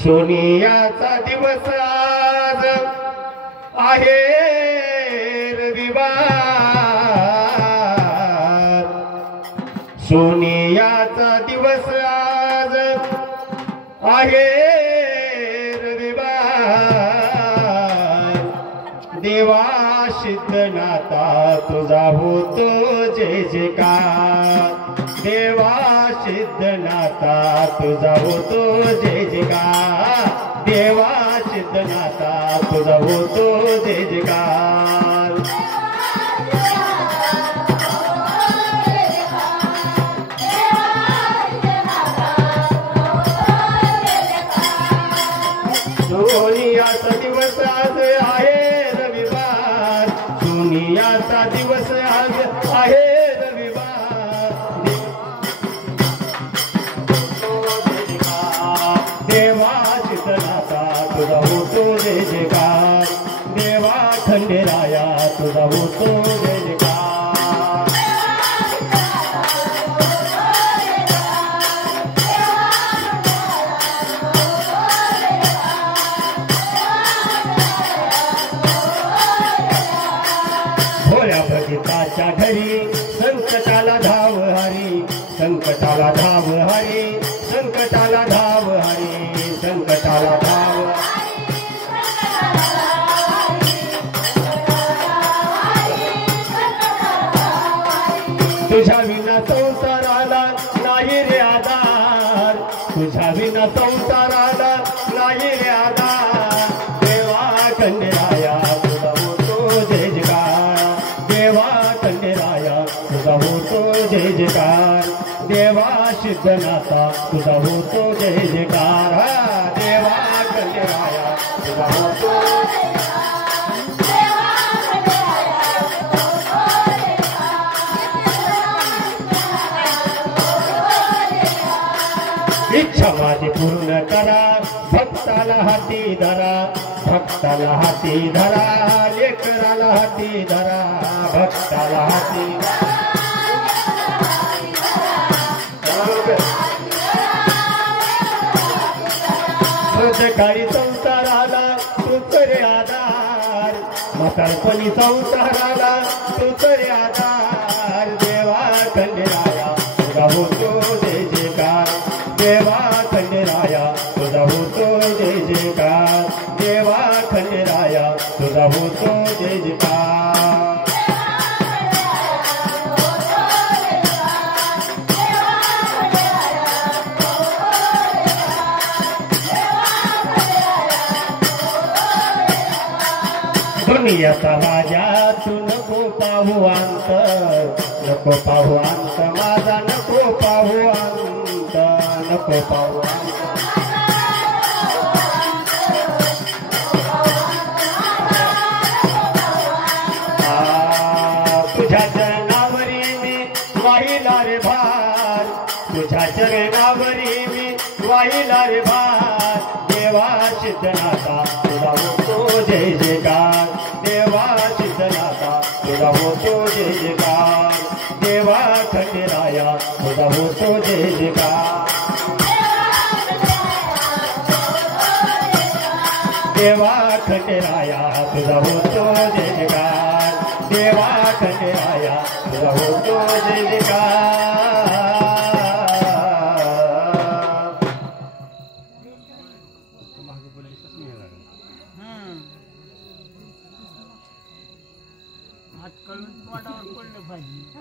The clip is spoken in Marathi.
सोनियाचा दिवस आज आहे रविवार। सोनियाचा दिवस आज आहे रविवार। देवा सिद्धनाथा तुझा होतो जय जयकार। देवा सिद्धनाथा तुझा होतो जय जयकार। देवा सिद्धनाथा तुझा होतो जय जयकार। सोनियाचा दिवस आज आहे रविवार। सोनियाचा दिवस आज आहे देवा सिद्धनाथा तुझा होतो जय जयकार। देवा खंडेराया तुझा होतो जय जयकार। भोळ्या भगिताच्या घरी संकटाला धाव हरी। संकटाला धाव हरी। संकटाला धाव हरी। संकटाला धाव तुझ्या विना संसाराला नाही रे आधार। तुझ्या विना संसाराला नाही रे आधार। देवा खंडेराया तुझा होतो जय जयकार। देवा खंडेराया तुझा होतो जय जयकार। देवा सिद्धनाथा तुझा होतो जय जयकार। देवा खंडेराया तुझा होतो इच्छा माझी पूर्ण करा। भक्ताला हाती धरा। भक्ताला हाती धरा। लेकराला हाती धरा। भक्ताला हाती रोजगारी संसाराला तूच रे आधार। म्हातारपणी संसाराला तूच रे आधार। देवा खंडेराया तुझा होतो जय जयकार। देवा खंडेराया तुझा होतो जय जयकार। देवा खंडेराया तुझा होतो जय जयकार। दुनियाचा राजा तू नको पाहू अंत। नको पाहू अंत माझा नको पाहू अंत। नको पाहू अंत तुझ्या चरणावरी मी वाहिला रे भार। तुझ्या चरणावरी मी वाहिला रे भार। देवा सिद्धनाथा तुझा होतो जय जयकार। देवा सिद्धनाथा तुझा होतो जय जयकार। देवा खंडेराया तुझा होतो जय जयकार। देवा खंडेराया तुझा होतो जय जयकार। देवा खंडेराया तुझा होतो जय जयकार। हात कळून पोटावर पडलं पाहिजे.